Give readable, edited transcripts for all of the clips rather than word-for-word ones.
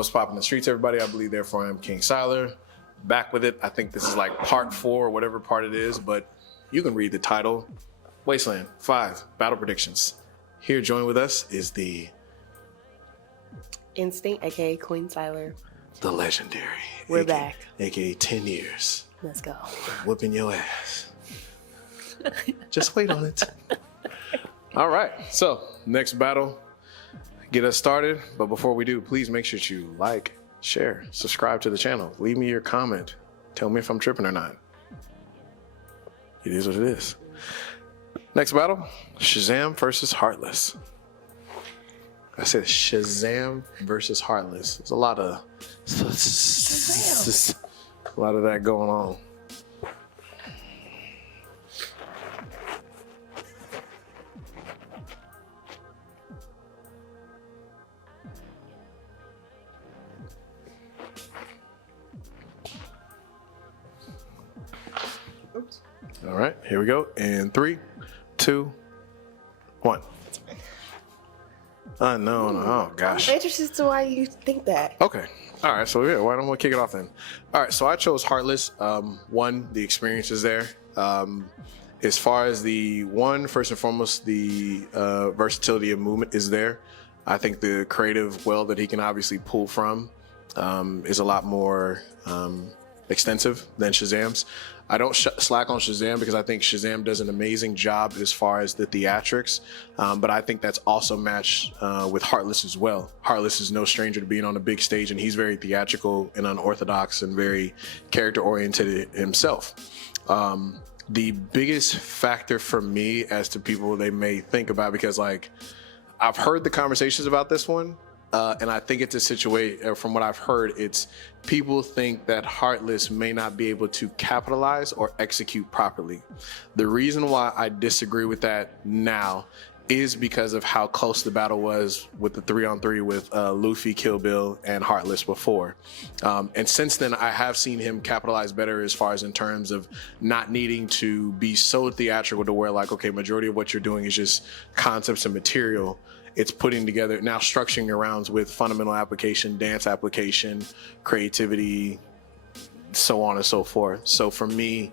What's poppin' in the streets, everybody? I believe, therefore I am King Sylar. Back with it. I think this is like part 4 or whatever part it is, but you can read the title. Wasteland 5 Battle Predictions. Here joined with us is the Instinct, aka Queen Sylar. The legendary. We're back. AKA 10 years. Let's go. Whooping your ass. Just wait on it. All right. So, next battle. Get us started. But before we do, please make sure you like, share, subscribe to the channel. Leave me your comment. Tell me if I'm tripping or not. It is what it is. Next battle, Shazam versus Heartless. I said Shazam versus Heartless. There's a lot of that going on. Oops. All right, here we go. In 3, 2, 1. No. Oh, gosh. I'm interested to why you think that. Okay. All right. So, yeah, why don't we kick it off then? All right. So, I chose Heartless. One, the experience is there. As far as first and foremost, the versatility of movement is there. I think the creative well that he can obviously pull from is a lot more extensive than Shazam's. I don't slack on Shazam because I think Shazam does an amazing job as far as the theatrics, but I think that's also matched with Heartless as well. Heartless is no stranger to being on a big stage, and he's very theatrical and unorthodox and very character-oriented himself. The biggest factor for me as to people they may think about, because like I've heard the conversations about this one, and I think it's a situation, from what I've heard, it's people think that Heartless may not be able to capitalize or execute properly. The reason why I disagree with that now is because of how close the battle was with the 3-on-3 with Luffy, Kill Bill, and Heartless before. And since then, I have seen him capitalize better as far as in terms of not needing to be so theatrical to where like, okay, majority of what you're doing is just concepts and material. It's putting together, now structuring your rounds with fundamental application, dance application, creativity, so on and so forth. So for me,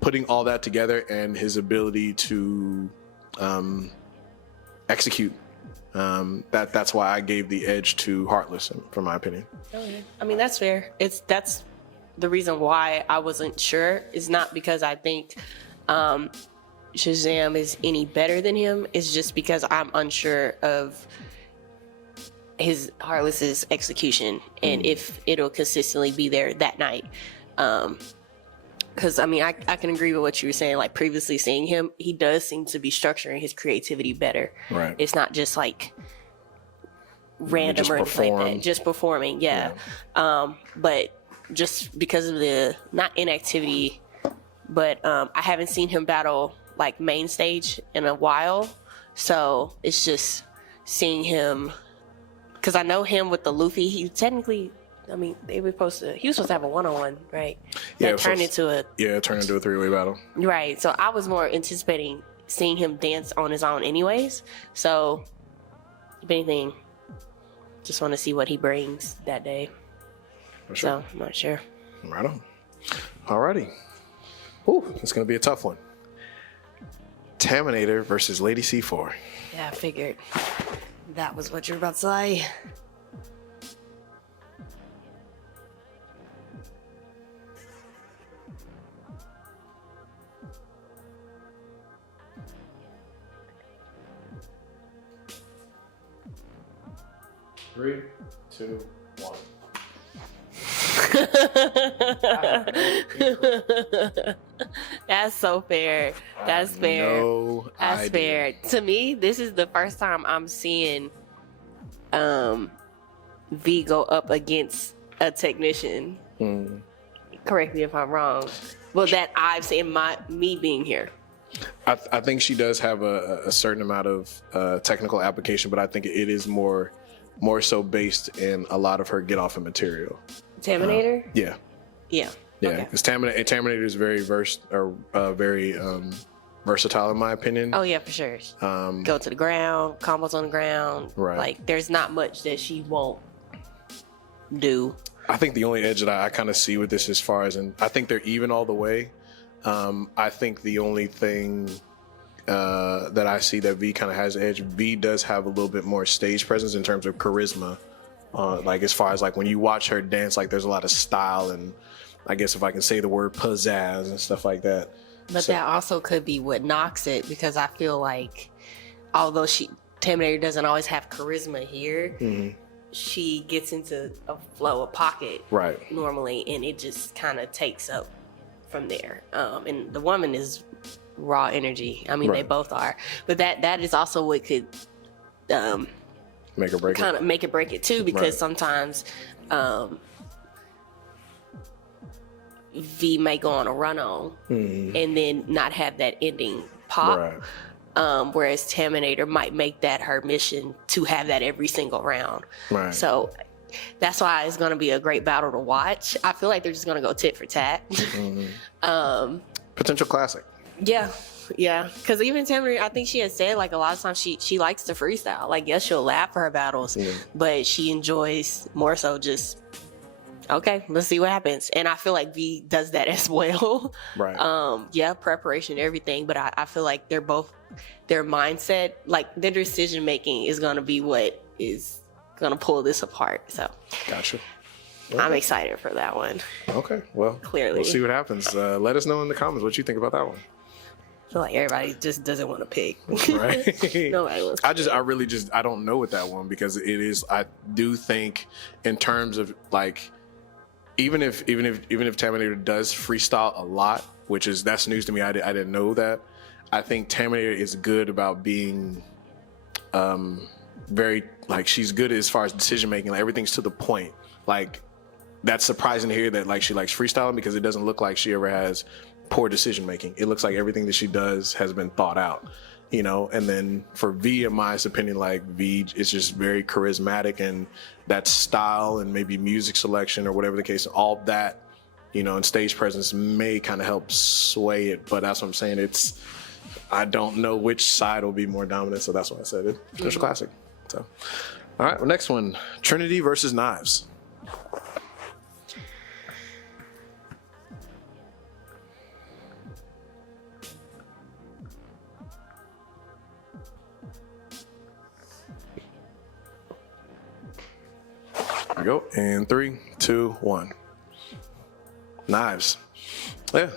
putting all that together and his ability to execute, that's why I gave the edge to Heartless, from my opinion. Okay. I mean, that's fair. That's the reason why I wasn't sure. It's not because I think Shazam is any better than him. It's just because I'm unsure of his Heartless's execution and if it'll consistently be there that night. Because I mean, I can agree with what you were saying. Like previously seeing him, he does seem to be structuring his creativity better. Right. It's not just like random or anything like that. Just performing, yeah. But just because of the not inactivity, but I haven't seen him battle like main stage in a while, so it's just seeing him, because I know him with the Luffy. He technically, I mean, he was supposed to have a one-on-one, right? Yeah, that turned into a 3-way battle. Right. So I was more anticipating seeing him dance on his own, anyways. So, if anything, just want to see what he brings that day. For sure. So I'm not sure. Right on. Alrighty. Ooh, it's gonna be a tough one. Taminator versus Lady C4. Yeah, I figured that was what you were about to say. Three, 2, 1. That's so fair. That's fair. No That's idea. fair. To me, this is the first time I'm seeing V go up against a technician. Correct me if I'm wrong. Well, that I've seen me being here. I think she does have a certain amount of technical application, but I think it is more so based in a lot of her get off of material. Taminator? Yeah. Yeah. Yeah, because Taminator is very versatile in my opinion. Oh yeah, for sure. Go to the ground, combos on the ground. Right. Like there's not much that she won't do. I think the only edge that I kind of see with this as far as, and I think they're even all the way. I think the only thing that I see that V kind of has edge, V does have a little bit more stage presence in terms of charisma. Like as far as like when you watch her dance, like there's a lot of style and I guess if I can say the word pizzazz and stuff like that. But that also could be what knocks it, because I feel like although Terminator doesn't always have charisma here, she gets into a flow, a pocket normally, and it just kind of takes up from there. And the woman is raw energy. I mean, they both are. But that is also what could make or break kind of make it break it too, because sometimes V may go on a run on and then not have that ending pop. Whereas Terminator might make that her mission to have that every single round. So that's why it's going to be a great battle to watch. I feel like they're just going to go tit for tat. Potential classic. Yeah. Because even Terminator, I think she has said like a lot of times she likes to freestyle. Like, yes, she'll laugh for her battles, but she enjoys more so just, okay, let's see what happens. And I feel like V does that as well. Preparation, everything. But I feel like they're both, their mindset, like their decision making is going to be what is going to pull this apart. So gotcha. I'm excited for that one. Okay, well, clearly we'll see what happens. Let us know in the comments what you think about that one. I feel like everybody just doesn't want to pick. Nobody wants to I don't know with that one, because it is, I do think in terms of like, even if Terminator does freestyle a lot, that's news to me. I didn't know that. I think Terminator is good about being very, like, she's good as far as decision making. Like, everything's to the point. Like, that's surprising to hear that, like, she likes freestyling, because it doesn't look like she ever has poor decision making. It looks like everything that she does has been thought out, you know. And then for V, in my opinion, like, V is just very charismatic, and that style and maybe music selection or whatever the case, all that, you know, and stage presence may kind of help sway it. But that's what I'm saying. I don't know which side will be more dominant, so that's why I said it. Potential classic. So, all right, well, next one, Trinity versus Knives. Here we go. In 3, 2, 1. Knives. Yeah.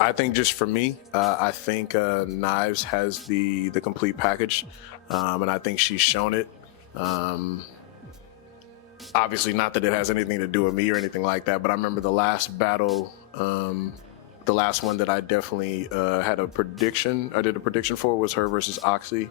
I think just for me, I think Knives has the complete package, and I think she's shown it. Obviously, not that it has anything to do with me or anything like that, but I remember the last battle, the last one that I definitely had a prediction. I did a prediction for was her versus Oxy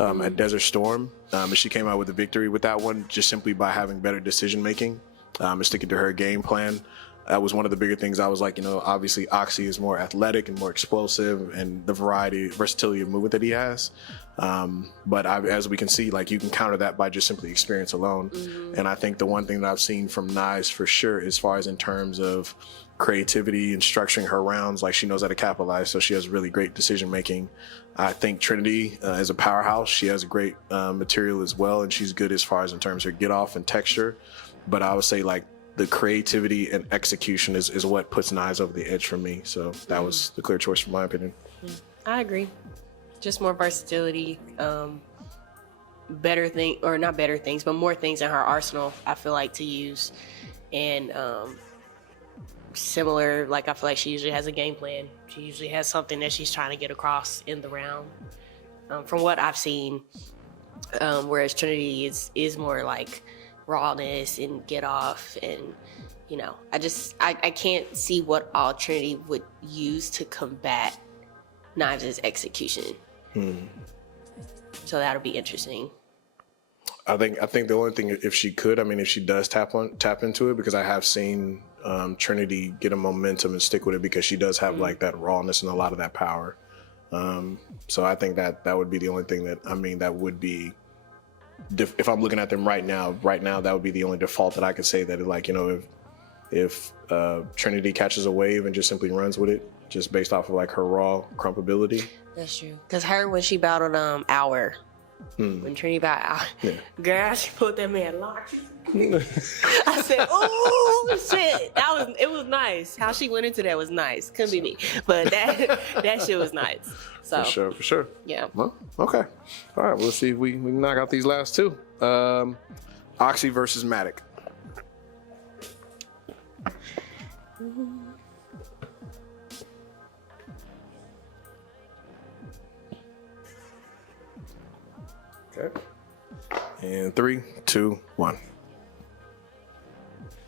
at Desert Storm, and she came out with a victory with that one just simply by having better decision making and sticking to her game plan. That was one of the bigger things. I was like, you know, obviously Oxy is more athletic and more explosive, and the versatility of movement that he has. But as we can see, like, you can counter that by just simply experience alone. And I think the one thing that I've seen from Knives for sure, as far as in terms of creativity and structuring her rounds, like, she knows how to capitalize, so she has really great decision making. I think Trinity is a powerhouse. She has great material as well, and she's good as far as in terms of her get off and texture. But I would say, like, the creativity and execution is what puts Knives over the edge for me. So that was the clear choice from my opinion. I agree. Just more versatility, better thing, or not better things, but more things in her arsenal, I feel like, to use. And similar, like, I feel like she usually has a game plan. She usually has something that she's trying to get across in the round. From what I've seen, whereas Trinity is more like rawness and get off, and, you know, I can't see what all Trinity would use to combat Knives' execution. So that'll be interesting. I think the only thing, if she could, I mean, if she does tap into it, because I have seen Trinity get a momentum and stick with it, because she does have like that rawness and a lot of that power. So I think that would be the only thing that, I mean, that would be, if I'm looking at them right now, that would be the only default that I could say that, like, you know, if Trinity catches a wave and just simply runs with it, just based off of like her raw crumpability. That's true. Because her, when she battled Hour, When Trini got out, girl, she put that man locked. I said, "Oh shit, it was nice. How she went into that was nice. Couldn't be me, but that shit was nice." So For sure. Yeah. Well, okay. All right. We'll see if we can knock out these last two. Oxy versus Matic. Okay. And 3, 2, 1.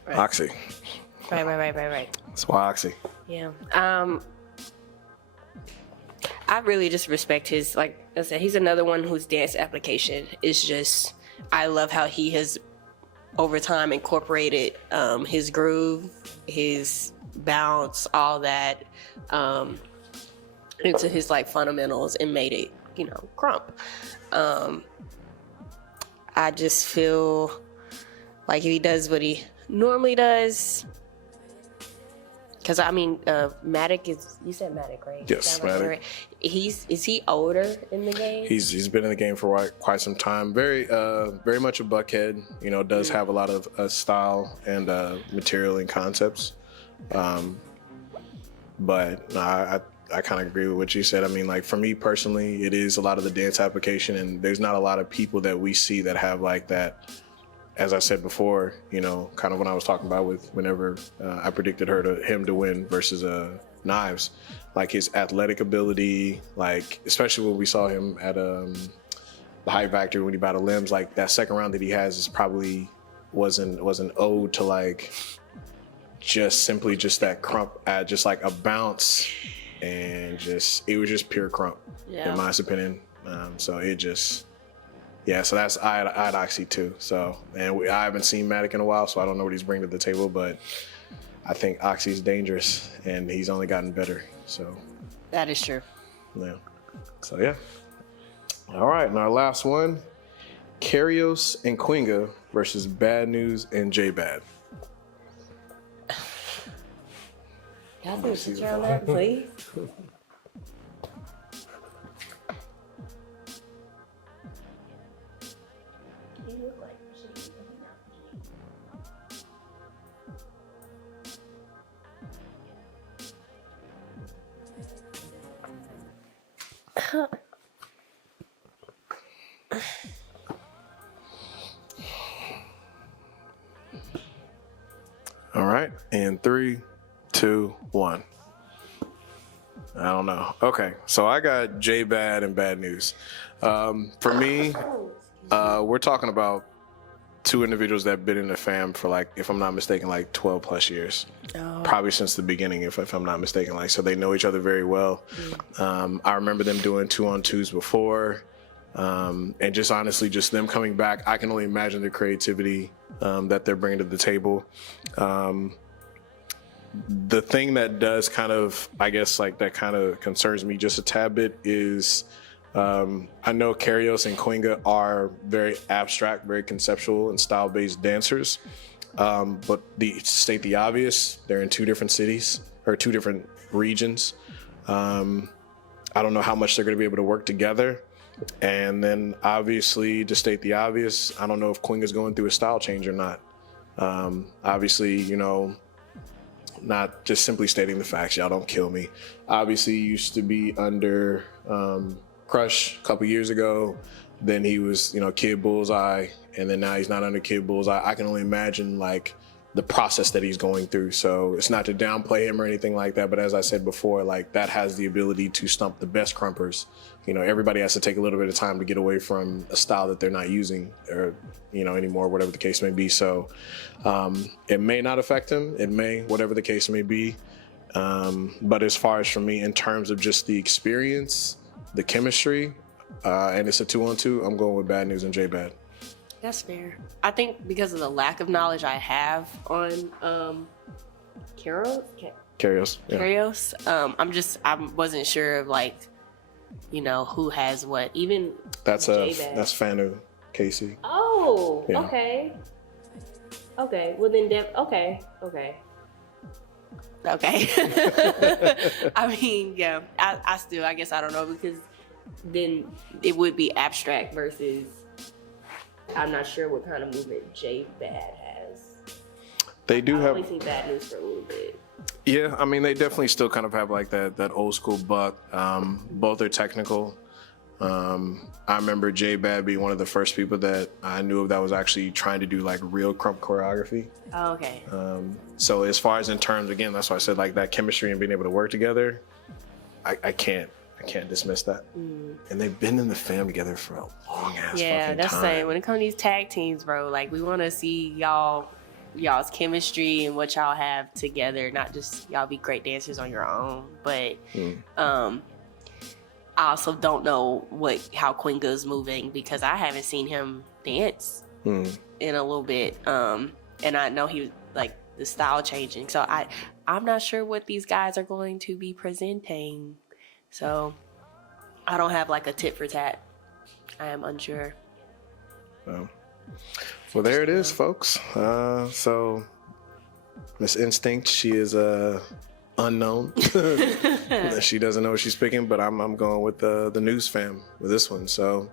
Right. Oxy. Right. That's why Oxy. Yeah. I really just respect his, like I said, he's another one whose dance application is just, I love how he has over time incorporated his groove, his bounce, all that into his like fundamentals and made it, crump. I just feel like if he does what he normally does, because I mean, Matic is, you said Matic, right? Yes, Matic. Right? Is he older in the game? He's been in the game for quite some time. Very much a buckhead. Does have a lot of style and material and concepts. But no, I kind of agree with what you said. I mean, like for me personally, it is a lot of the dance application, and there's not a lot of people that we see that have like that. As I said before, kind of when I was talking about whenever I predicted him to win versus Knives, like his athletic ability, like especially when we saw him at the Hype Factory when he battled Limbs, like that second round that he has is probably was an ode to like just that crump at just like a bounce, and it was just pure crump in my opinion. So it just. Yeah, so that's I had Oxy too. So, and I haven't seen Matic in a while, so I don't know what he's bringing to the table. But I think Oxy's dangerous, and he's only gotten better. So that is true. Yeah. So yeah. All right, and our last one: Karios and Quinga versus Bad News and J Bad. Y'all do a picture on that, please. All right, and 3, 2, 1. I don't know. Okay, so I got J Bad and Bad News. For me, we're talking about two individuals that have been in the fam for like, if I'm not mistaken, like 12 plus years. Oh. Probably since the beginning, if I'm not mistaken. Like, so they know each other very well. I remember them doing 2-on-2s before. And just honestly, just them coming back, I can only imagine the creativity that they're bringing to the table. The thing that does kind of, I guess, like that kind of concerns me just a tad bit is I know Karios and Quinga are very abstract, very conceptual and style-based dancers. But to state the obvious, they're in two different cities or two different regions. I don't know how much they're going to be able to work together. And then obviously, to state the obvious, I don't know if Quinga's going through a style change or not. Obviously, not just simply stating the facts, y'all don't kill me. Obviously, he used to be under Crush a couple years ago. Then he was, Kid Bullseye, and then now he's not under Kid Bullseye. I can only imagine like the process that he's going through. So it's not to downplay him or anything like that, but as I said before, like that has the ability to stump the best crumpers. Everybody has to take a little bit of time to get away from a style that they're not using or, anymore, whatever the case may be. So it may not affect him. It may, whatever the case may be. But as far as for me, in terms of just the experience, the chemistry, and it's a 2-on-2, I'm going with Bad News and J Bad. That's fair. I think because of the lack of knowledge I have on Karios. Yeah. Karios. I wasn't sure of like, who has what. Even that's Fanu Casey. Oh, yeah. Okay. Well then, okay. I mean, yeah. I guess I don't know because then it would be abstract versus, I'm not sure what kind of movement J-Bad has. They do I've have. only seen Bad News for a little bit. Yeah, I mean, they definitely still kind of have like that old school buck. Both are technical. I remember J-Bad being one of the first people that I knew of that was actually trying to do like real crump choreography. Oh, okay. So as far as in terms, again, that's why I said like that chemistry and being able to work together, I can't dismiss that. And they've been in the fam together for a long ass fucking time. Yeah, that's saying when it comes to these tag teams, bro, like we want to see y'all's chemistry and what y'all have together, not just y'all be great dancers on your own, but I also don't know how Quinga's moving because I haven't seen him dance in a little bit. And I know he was like the style changing. So I'm not sure what these guys are going to be presenting. So I don't have like a tit for tat. I am unsure. Well, there it is, folks. So Miss Instinct, she is unknown. She doesn't know what she's picking, but I'm going with the news fam with this one. So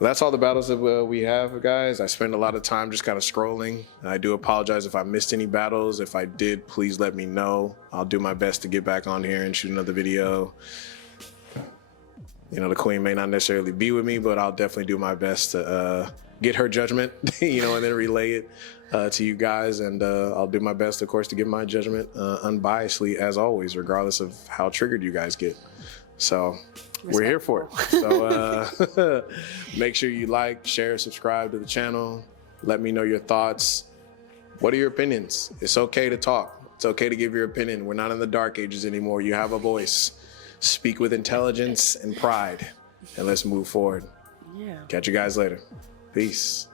that's all the battles that we have, guys. I spend a lot of time just kind of scrolling. I do apologize if I missed any battles. If I did, please let me know. I'll do my best to get back on here and shoot another video. You know, the queen may not necessarily be with me, but I'll definitely do my best to get her judgment, you know, and then relay it to you guys. And I'll do my best, of course, to give my judgment unbiasedly, as always, regardless of how triggered you guys get. So we're here for it. So make sure you like, share, subscribe to the channel. Let me know your thoughts. What are your opinions? It's okay to talk. It's okay to give your opinion. We're not in the dark ages anymore. You have a voice. Speak with intelligence and pride. And let's move forward. Yeah. Catch you guys later. Peace.